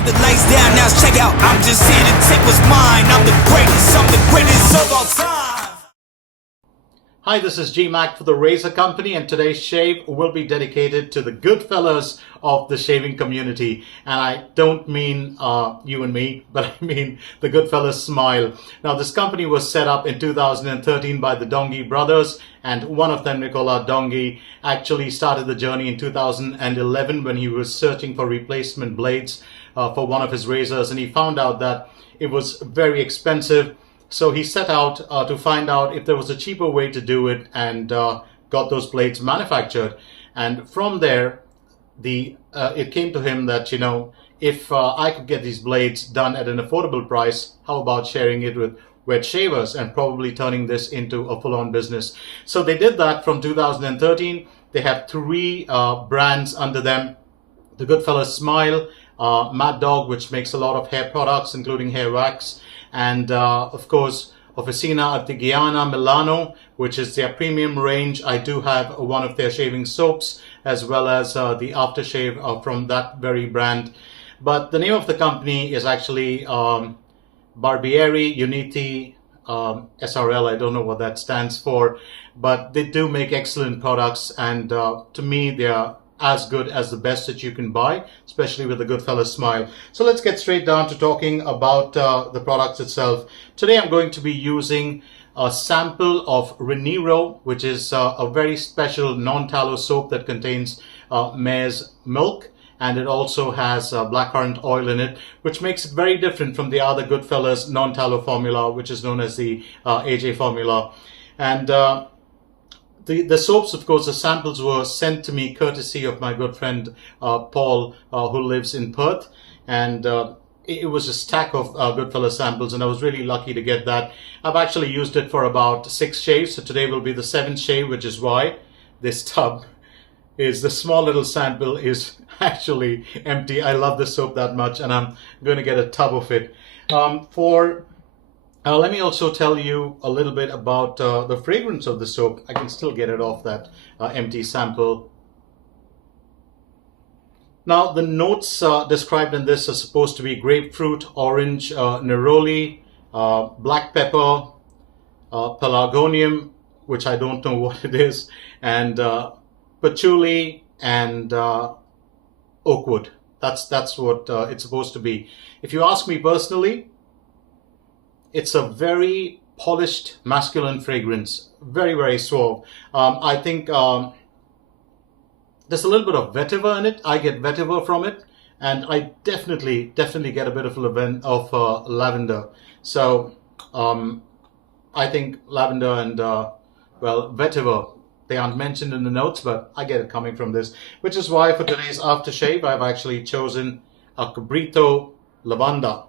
Put the lights down, now check out. I'm just here to take what's mine. I'm the greatest of all time. Hi, this is GMAC for the Razor Company, and today's shave will be dedicated to the Goodfellas of the shaving community. And I don't mean you and me, but I mean the Goodfellas Smile. Now, this company was set up in 2013 by the Dongi brothers, and one of them, Nicola Dongi, actually started the journey in 2011 when he was searching for replacement blades for one of his razors, and he found out that it was very expensive. So he set out to find out if there was a cheaper way to do it, and got those blades manufactured. And from there, it came to him that, you know, if I could get these blades done at an affordable price, how about sharing it with wet shavers and probably turning this into a full-on business. So they did that from 2013. They have three brands under them: the Goodfellas Smile, Mad Dog, which makes a lot of hair products, including hair wax, and of course Officina Artigiana Milano, which is their premium range. I do have one of their shaving soaps, as well as the aftershave from that very brand. But the name of the company is actually Barbieri Uniti SRL. I don't know what that stands for, but they do make excellent products, and to me they are as good as the best that you can buy, especially with the Goodfellas Smile. So let's get straight down to talking about the products itself. Today I'm going to be using a sample of ReNero, which is a very special non-tallow soap that contains mare's milk, and it also has blackcurrant oil in it, which makes it very different from the other Goodfellas non-tallow formula, which is known as the AJ formula. And the soaps, of course, the samples were sent to me courtesy of my good friend Paul, who lives in Perth, and it was a stack of Goodfellas samples, and I was really lucky to get that. I've actually used it for about 6 shaves, so today will be the 7th shave, which is why this tub is, the small little sample is actually empty. I love this soap that much, and I'm going to get a tub of it. Let me also tell you a little bit about the fragrance of the soap. I can still get it off that empty sample. Now, the notes described in this are supposed to be grapefruit, orange, neroli, black pepper, pelargonium, which I don't know what it is, and patchouli and oakwood. That's what it's supposed to be. If you ask me personally, it's a very polished masculine fragrance, very, very suave. I think there's a little bit of vetiver in it. I get vetiver from it, and I definitely get a bit of lavender. So I think lavender and well, vetiver, they aren't mentioned in the notes, but I get it coming from this, which is why for today's aftershave I've actually chosen a Brito Lavanda.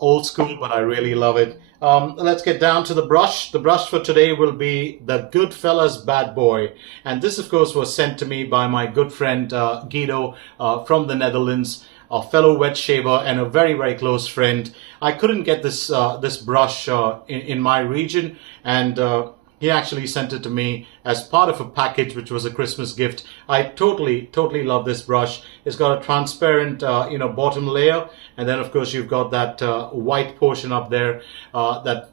Old school, but I really love it. Let's get down to the brush. The brush for today will be the Goodfellas Bad Boy, and this of course was sent to me by my good friend Guido from the Netherlands, a fellow wet shaver and a very, very close friend. I couldn't get this this brush in my region, and he actually sent it to me as part of a package, which was a Christmas gift. I totally love this brush. It's got a transparent, you know, bottom layer, and then of course you've got that white portion up there that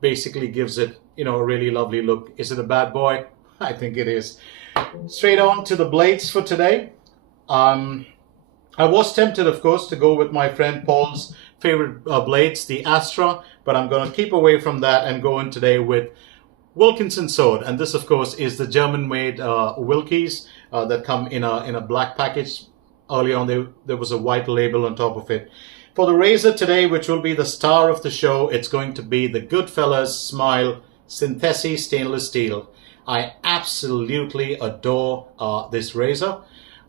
basically gives it, you know, a really lovely look. Is it a bad boy? I think it is. Straight on to the blades for today. I was tempted, of course, to go with my friend Paul's favorite blades, the Astra, but I'm going to keep away from that and go in today with Wilkinson sword, and this of course is the German-made Wilkies that come in a black package. Early on there was a white label on top of it. For the razor today, which will be the star of the show, it's going to be the Goodfellas Smile SYntesi stainless steel. I absolutely adore this razor.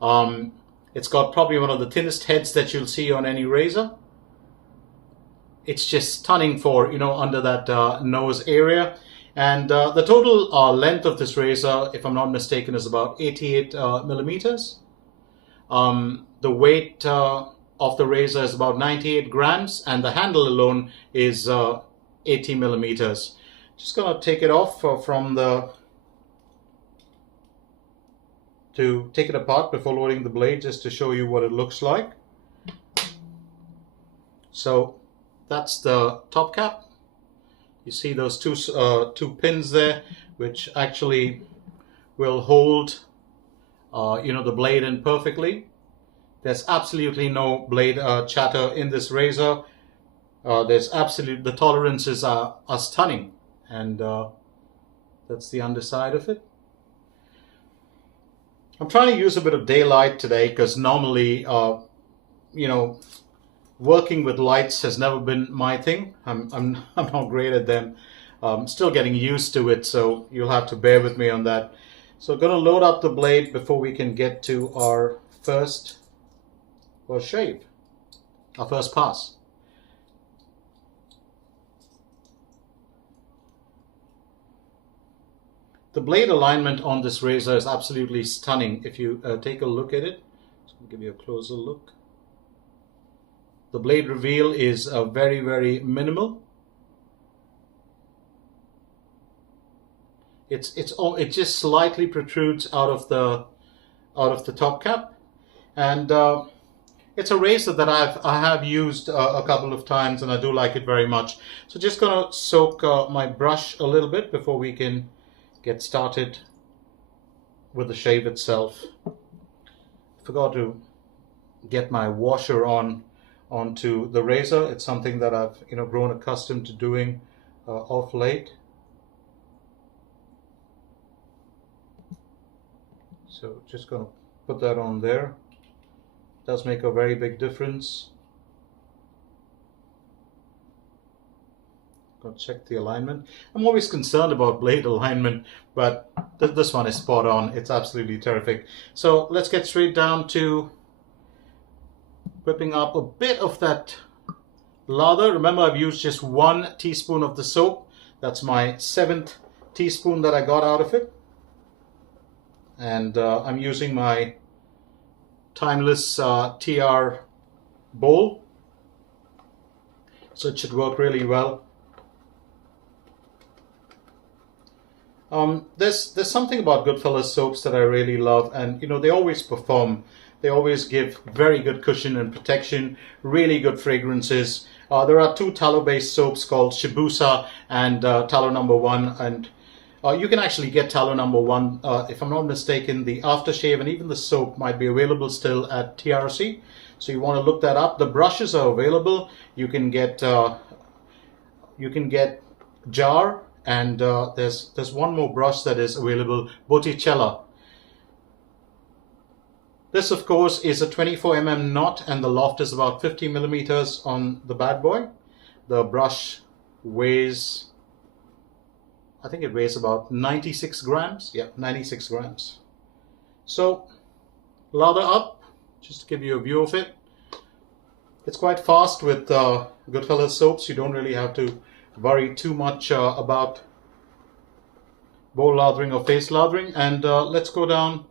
It's got probably one of the thinnest heads that you'll see on any razor. It's just stunning for, you know, under that nose area. And the total length of this razor, if I'm not mistaken, is about 88 millimeters. The weight of the razor is about 98 grams, and the handle alone is 80 millimeters. Just gonna take it off to take it apart before loading the blade, just to show you what it looks like. So that's the top cap. You see those two pins there, which actually will hold the blade in perfectly. There's absolutely no blade chatter in this razor. The tolerances are stunning, and that's the underside of it. I'm trying to use a bit of daylight today because normally, working with lights has never been my thing. I'm not great at them. I'm still getting used to it, so you'll have to bear with me on that. So I'm going to load up the blade before we can get to our first shave, our first pass. The blade alignment on this razor is absolutely stunning. If you take a look at it, I'll give you a closer look. The blade reveal is very, very minimal. It just slightly protrudes out of the top cap, and it's a razor that I have used a couple of times, and I do like it very much. So just gonna soak my brush a little bit before we can get started with the shave itself. Forgot to get my washer onto the razor. It's something that I've grown accustomed to doing off late. So just gonna put that on there. Does make a very big difference. Go check the alignment. I'm always concerned about blade alignment, but this one is spot on. It's absolutely terrific. So let's get straight down to whipping up a bit of that lather. Remember, I've used just 1 teaspoon of the soap. That's my 7th teaspoon that I got out of it. And I'm using my timeless TR bowl, so it should work really well. There's something about Goodfellas soaps that I really love, and they always perform. They always give very good cushion and protection, really good fragrances. There are 2 tallow-based soaps called Shibuya and Tallow No. 1, and you can actually get Tallow No. 1, if I'm not mistaken. The aftershave and even the soap might be available still at TRC, so you want to look that up. The brushes are available. You can get Jar, and there's one more brush that is available, Botticella. This, of course, is a 24mm knot, and the loft is about 50 millimeters on the Bad Boy. The brush weighs, I think it weighs about 96 grams. Yeah, 96 grams. So, lather up, just to give you a view of it. It's quite fast with Goodfellas soaps. You don't really have to worry too much about bowl lathering or face lathering. And let's go down.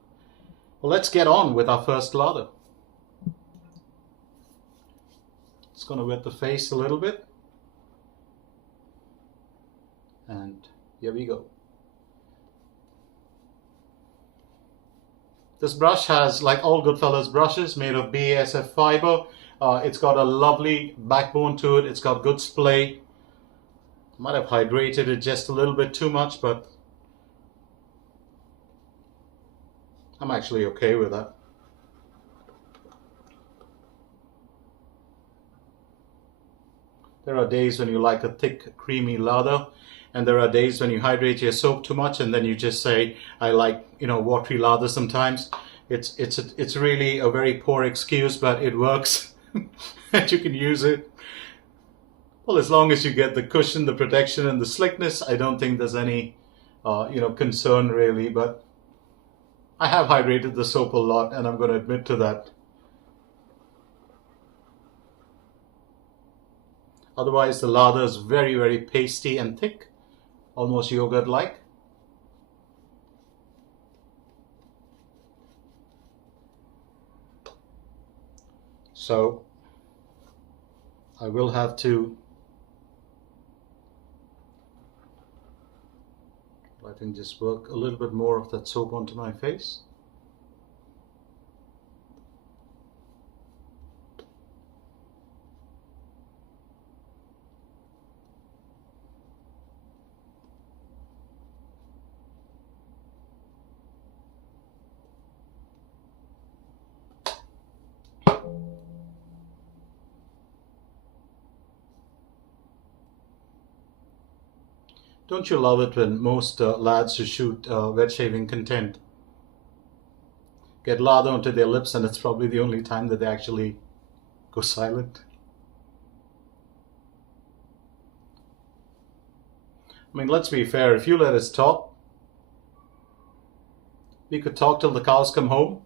Well, let's get on with our first lather. It's going to wet the face a little bit. And here we go. This brush has, like all Goodfellas brushes, made of BASF fiber. It's got a lovely backbone to it. It's got good splay. Might have hydrated it just a little bit too much, but I'm actually okay with that. There are days when you like a thick, creamy lather, and there are days when you hydrate your soap too much, and then you just say, I like, watery lather sometimes. It's really a very poor excuse, but it works, and you can use it. Well, as long as you get the cushion, the protection, and the slickness, I don't think there's any, concern really, but I have hydrated the soap a lot, and I'm going to admit to that. Otherwise, the lather is very, very pasty and thick, almost yogurt-like. So, I will have to, I think, just work a little bit more of that soap onto my face. Don't you love it when most lads who shoot wet shaving content get lather onto their lips, and it's probably the only time that they actually go silent? I mean, let's be fair. If you let us talk, we could talk till the cows come home.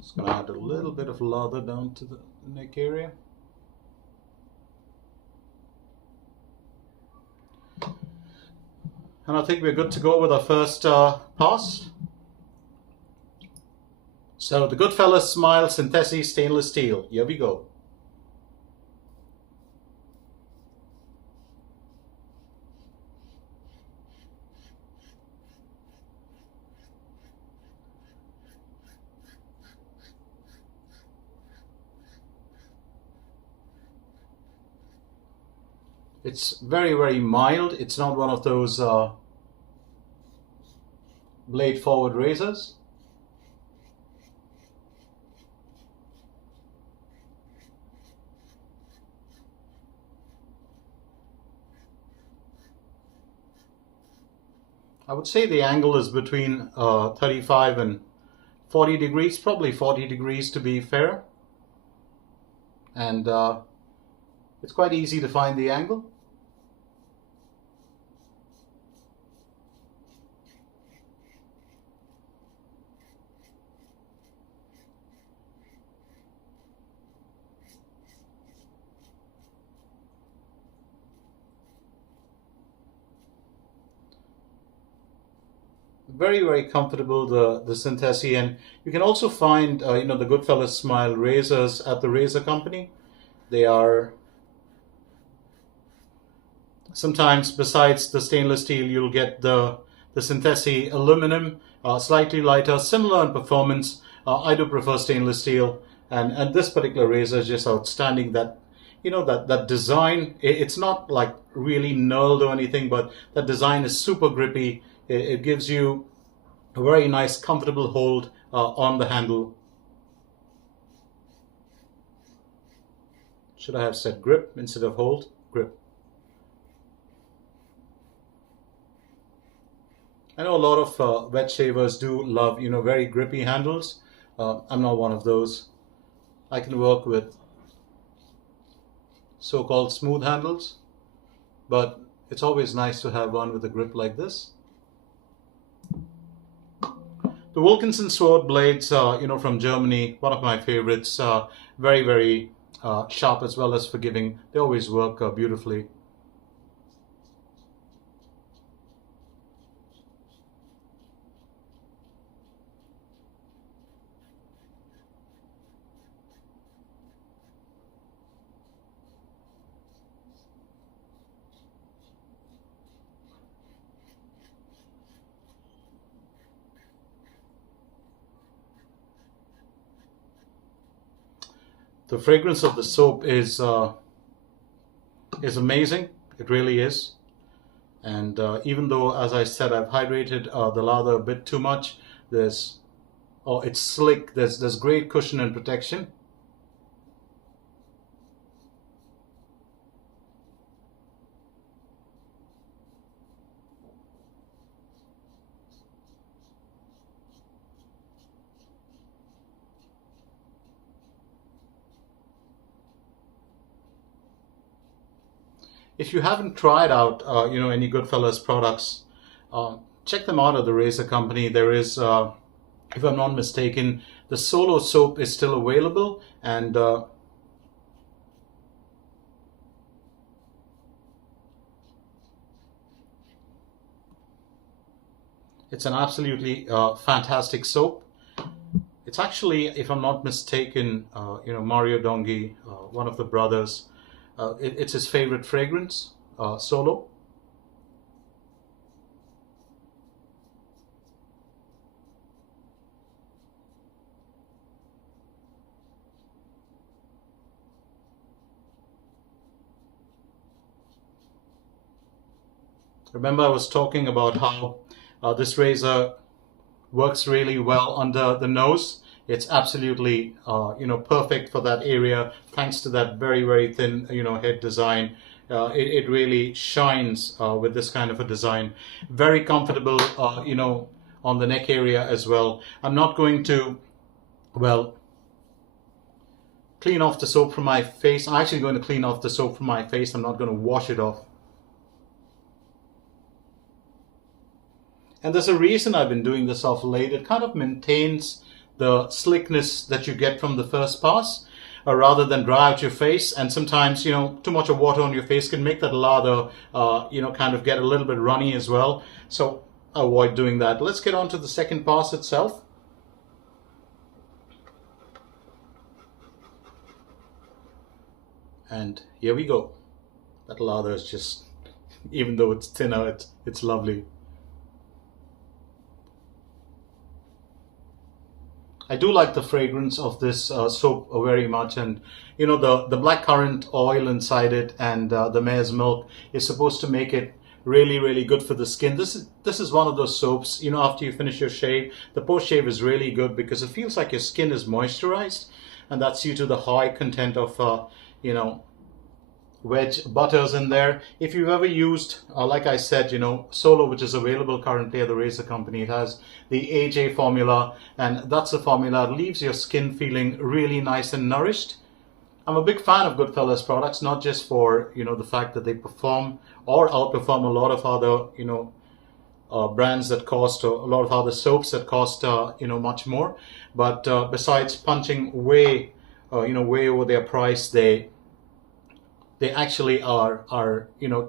Just going to add a little bit of lather down to the neck area. And I think we're good to go with our first pass. So the Goodfellas Smile SYntesi stainless steel. Here we go. It's very, very mild. It's not one of those blade forward razors. I would say the angle is between 35 and 40 degrees, probably 40 degrees to be fair. And it's quite easy to find the angle. Very, very comfortable, the SYntesi, and you can also find you know, the Goodfellas Smile razors at the razor company. They are sometimes, besides the stainless steel, you'll get the SYntesi aluminum, slightly lighter, similar in performance. I do prefer stainless steel, and this particular razor is just outstanding. That, you know, that design, it's not like really knurled or anything, but that design is super grippy. It gives you a very nice, comfortable hold on the handle. Should I have said grip instead of hold? Grip. I know a lot of wet shavers do love, you know, very grippy handles. I'm not one of those. I can work with so-called smooth handles, but it's always nice to have one with a grip like this. The Wilkinson sword blades, you know, from Germany, one of my favorites. Very, very sharp as well as forgiving. They always work beautifully. The fragrance of the soap is amazing. It really is. And even though, as I said, I've hydrated the lather a bit too much, it's slick. There's great cushion and protection. If you haven't tried out, you know, any Goodfellas products, check them out at the razor company. There is, if I'm not mistaken, the Solo soap is still available, and it's an absolutely fantastic soap. It's actually, if I'm not mistaken, you know, Mario Donghi, one of the brothers, it's his favorite fragrance, Solo. Remember, I was talking about how this razor works really well under the nose. It's absolutely perfect for that area, thanks to that very, very thin head design. It really shines with this kind of a design. Very comfortable on the neck area as well. I'm not going to, well, clean off the soap from my face. I'm actually going to clean off the soap from my face. I'm not going to wash it off. And there's a reason I've been doing this off late. It kind of maintains the slickness that you get from the first pass, rather than dry out your face. And sometimes, too much of water on your face can make that lather, kind of get a little bit runny as well. So avoid doing that. Let's get on to the second pass itself. And here we go. That lather is just, even though it's thinner, it's lovely. I do like the fragrance of this soap very much, and the blackcurrant oil inside it and the mare's milk is supposed to make it really, really good for the skin. This is one of those soaps, after you finish your shave, the post shave is really good because it feels like your skin is moisturized, and that's due to the high content of wedge butters in there. If you've ever used, like I said, Solo, which is available currently at the Razor Company, it has the AJ formula, and that's the formula that leaves your skin feeling really nice and nourished. I'm a big fan of Goodfellas products, not just for the fact that they perform or outperform a lot of other brands that cost, a lot of other soaps that cost much more, but besides punching way over their price, they actually are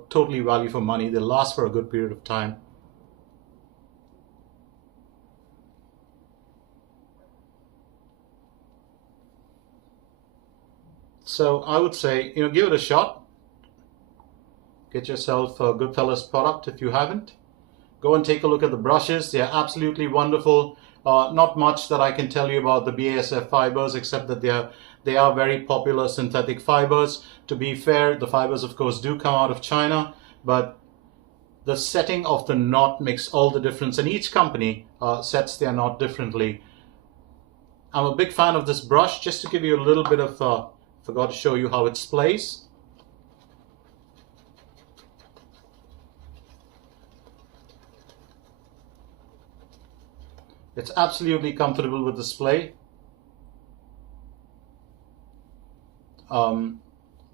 totally value for money. They last for a good period of time. So I would say, give it a shot. Get yourself a Goodfellas product if you haven't. Go and take a look at the brushes. They are absolutely wonderful. Not much that I can tell you about the BASF fibers, except that they are very popular synthetic fibers. To be fair, the fibers of course do come out of China, but the setting of the knot makes all the difference, and each company sets their knot differently. I'm a big fan of this brush. Just to give you a little bit of, forgot to show you how it splays. It's absolutely comfortable with the splay.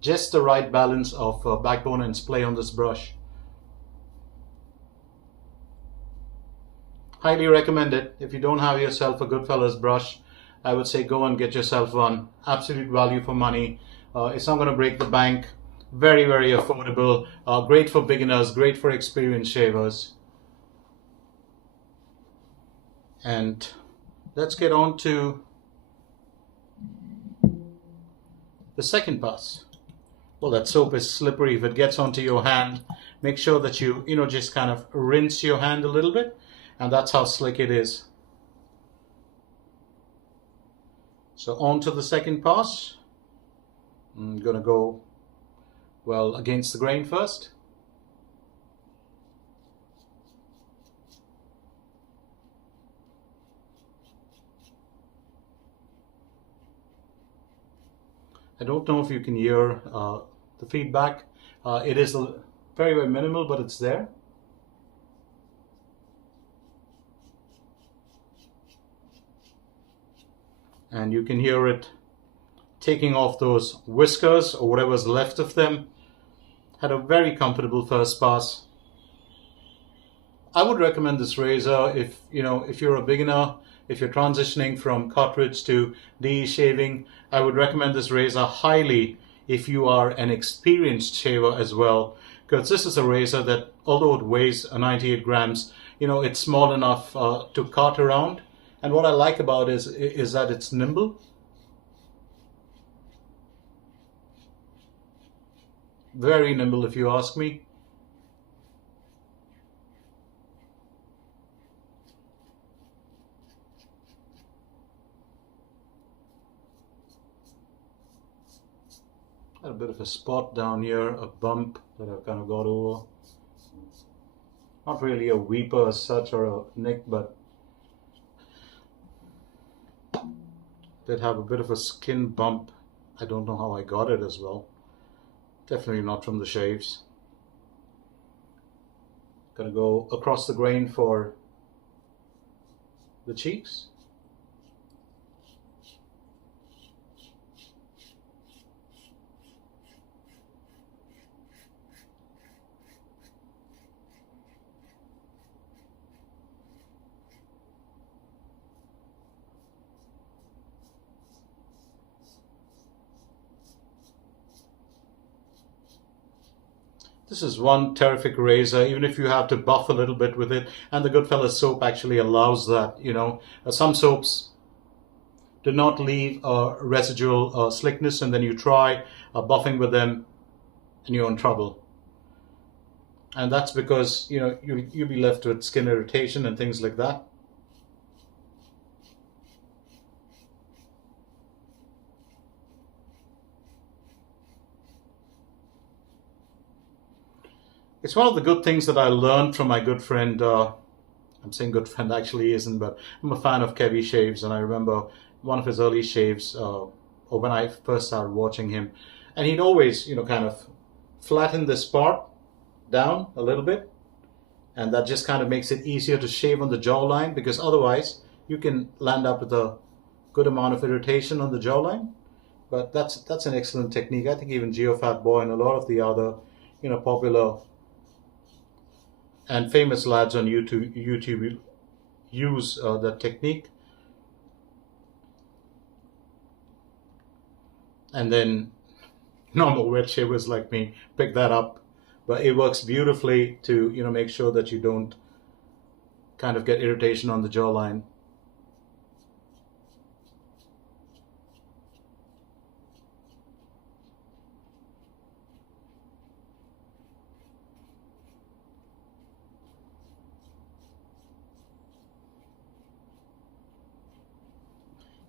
Just the right balance of backbone and splay on this brush. Highly recommend it. If you don't have yourself a Goodfellas brush, I would say go and get yourself one. Absolute value for money. It's not going to break the bank. Very, very affordable. Great for beginners, great for experienced shavers. And let's get on to the second pass. Well, that soap is slippery. If it gets onto your hand, make sure that you just kind of rinse your hand a little bit, and that's how slick it is. So on to the second pass. I'm gonna go, well, against the grain first. I don't know if you can hear the feedback. It is very, very minimal, but it's there. And you can hear it taking off those whiskers or whatever's left of them. Had a very comfortable first pass. I would recommend this razor if you're a beginner, if you're transitioning from cartridge to DE shaving. I would recommend this razor highly if you are an experienced shaver as well, because this is a razor that, although it weighs 98 grams, it's small enough to cart around. And what I like about it is that it's nimble. Very nimble, if you ask me. Got a bit of a spot down here, a bump that I've kind of got over. Not really a weeper as such or a nick, but did have a bit of a skin bump. I don't know how I got it as well. Definitely not from the shaves. Gonna go across the grain for the cheeks. This is one terrific razor, even if you have to buff a little bit with it. And the Goodfellas soap actually allows that, you know. Some soaps do not leave residual slickness, and then you try buffing with them and you're in trouble. And that's because, you know, you'll be left with skin irritation and things like that. It's one of the good things that I learned from my good friend, I'm saying good friend, actually he isn't, but I'm a fan of Kevy shaves, and I remember one of his early shaves, or when I first started watching him, and he'd always, you know, kind of flatten this part down a little bit, and that just kind of makes it easier to shave on the jawline, because otherwise you can land up with a good amount of irritation on the jawline. But that's an excellent technique. I think even Fat Boy and a lot of the other, you know, popular and famous lads on YouTube use that technique. And then normal wet shavers like me pick that up, but it works beautifully to, you know, make sure that you don't kind of get irritation on the jawline.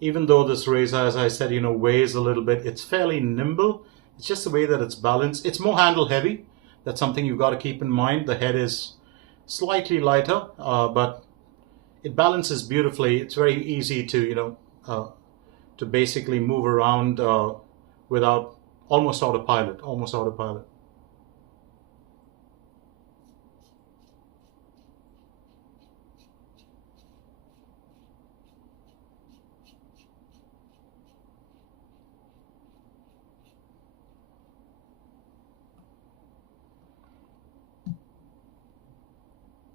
Even though this razor, as I said, you know, weighs a little bit, it's fairly nimble. It's just the way that it's balanced. It's more handle heavy. That's something you've got to keep in mind. The head is slightly lighter, but it balances beautifully. It's very easy to, you know, to basically move around without, almost autopilot, almost autopilot.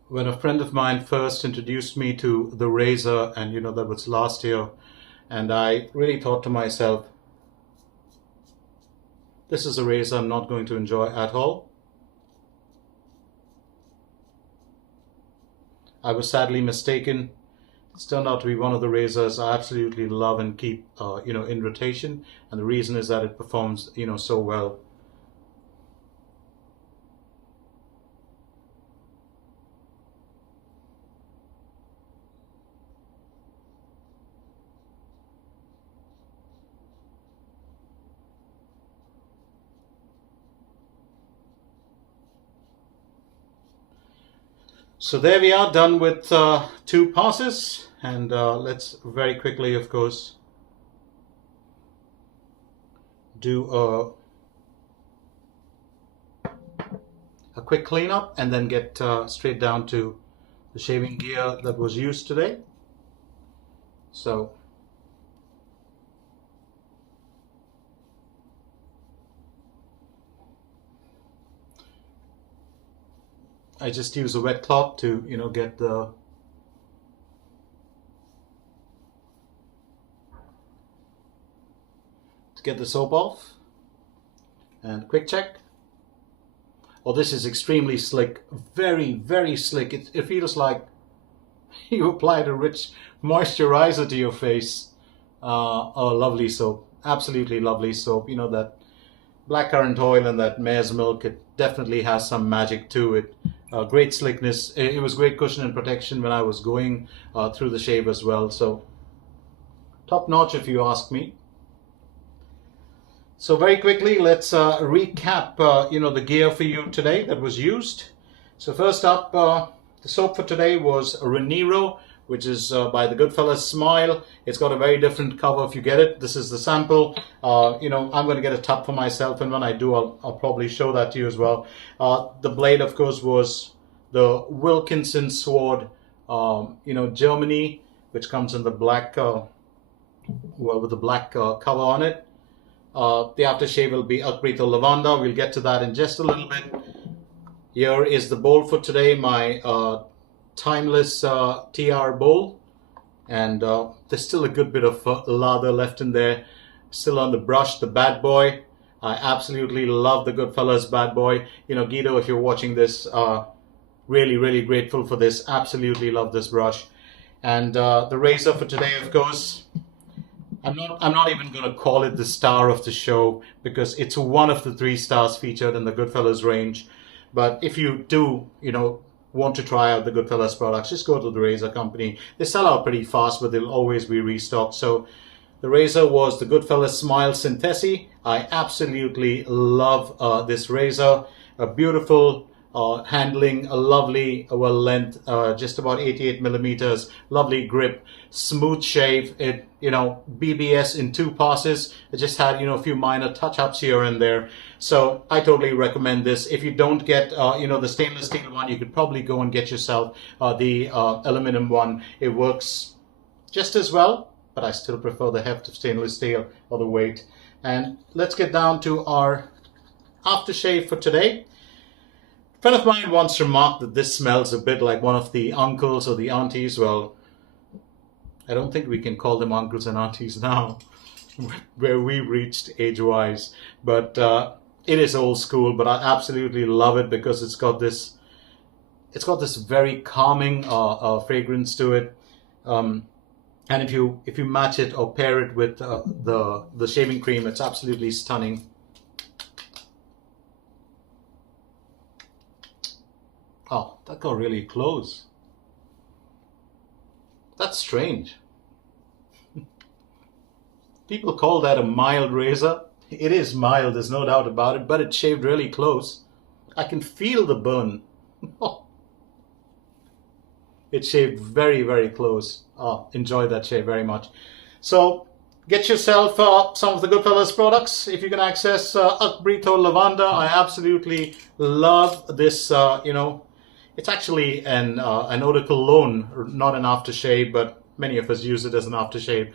When a friend of mine first introduced me to the razor, and you know, that was last year, and I really thought to myself, this is a razor I'm not going to enjoy at all. I was sadly mistaken. It's turned out to be one of the razors I absolutely love and keep, you know, in rotation, and the reason is that it performs, you know, so well. So there we are, done with 2 passes, and let's very quickly, of course, do a quick cleanup and then get straight down to the shaving gear that was used today. So I just use a wet cloth to, you know, get the soap off. And quick check. Oh, this is extremely slick, very, very slick. It feels like you applied a rich moisturizer to your face. Oh, lovely soap, absolutely lovely soap. You know, that blackcurrant oil and that mare's milk, it definitely has some magic to it. Great slickness. It was great cushion and protection when I was going through the shave as well. So top notch, if you ask me. So very quickly, let's recap, you know, the gear for you today that was used. So first up, the soap for today was ReNero which is by the Goodfellas Smile. It's got a very different cover if you get it. This is the sample. You know, I'm going to get a tub for myself, and when I do, I'll probably show that to you as well. The blade, of course, was the Wilkinson sword, you know, Germany, which comes in the black, well, with the black cover on it. The aftershave will be Brito Lavanda. We'll get to that in just a little bit. Here is the bowl for today, my timeless TR bowl. And there's still a good bit of lather left in there. Still on the brush, the Bad Boy. I absolutely love the Goodfellas Bad Boy. You know, Guido, if you're watching this, really, really grateful for this. Absolutely love this brush. And the razor for today, of course, I'm not even going to call it the star of the show, because it's one of the 3 stars featured in the Goodfellas range. But if you do, you know, want to try out the Goodfellas products, just go to the razor company. They sell out pretty fast, but they'll always be restocked. So the razor was the Goodfellas Smile SYntesi. I absolutely love this razor. A beautiful handling, a lovely length, just about 88 millimeters, lovely grip, smooth shave. It, you know, BBS in 2 passes. It just had, you know, a few minor touch-ups here and there. So I totally recommend this. If you don't get, you know, the stainless steel one, you could probably go and get yourself the aluminum one. It works just as well, but I still prefer the heft of stainless steel or the weight. And let's get down to our aftershave for today. A friend of mine once remarked that this smells a bit like one of the uncles or the aunties. Well, I don't think we can call them uncles and aunties now, where we reached age-wise. But it is old school, but I absolutely love it because it's got this very calming fragrance to it. And if you match it or pair it with the shaving cream, it's absolutely stunning. Oh, that got really close. That's strange. People call that a mild razor. It is mild, there's no doubt about it, but it shaved really close. I can feel the burn. It shaved very, very close. Oh, enjoy that shave very much. So get yourself some of the Goodfellas products if you can access Brito Lavanda. I absolutely love this, you know, it's actually an eau de cologne, not an aftershave, but many of us use it as an aftershave.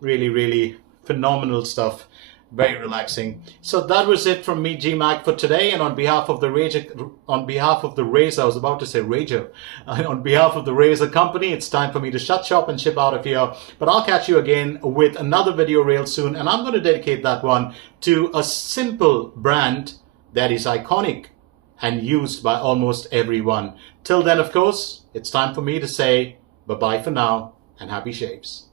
Really, really phenomenal stuff. Very relaxing. So that was it from me, GMAC, for today. And on behalf of the razor, I was about to say Rager. On behalf of the razor company, it's time for me to shut shop and ship out of here. But I'll catch you again with another video real soon. And I'm going to dedicate that one to a simple brand that is iconic and used by almost everyone. Till then, of course, it's time for me to say bye-bye for now and happy shaves.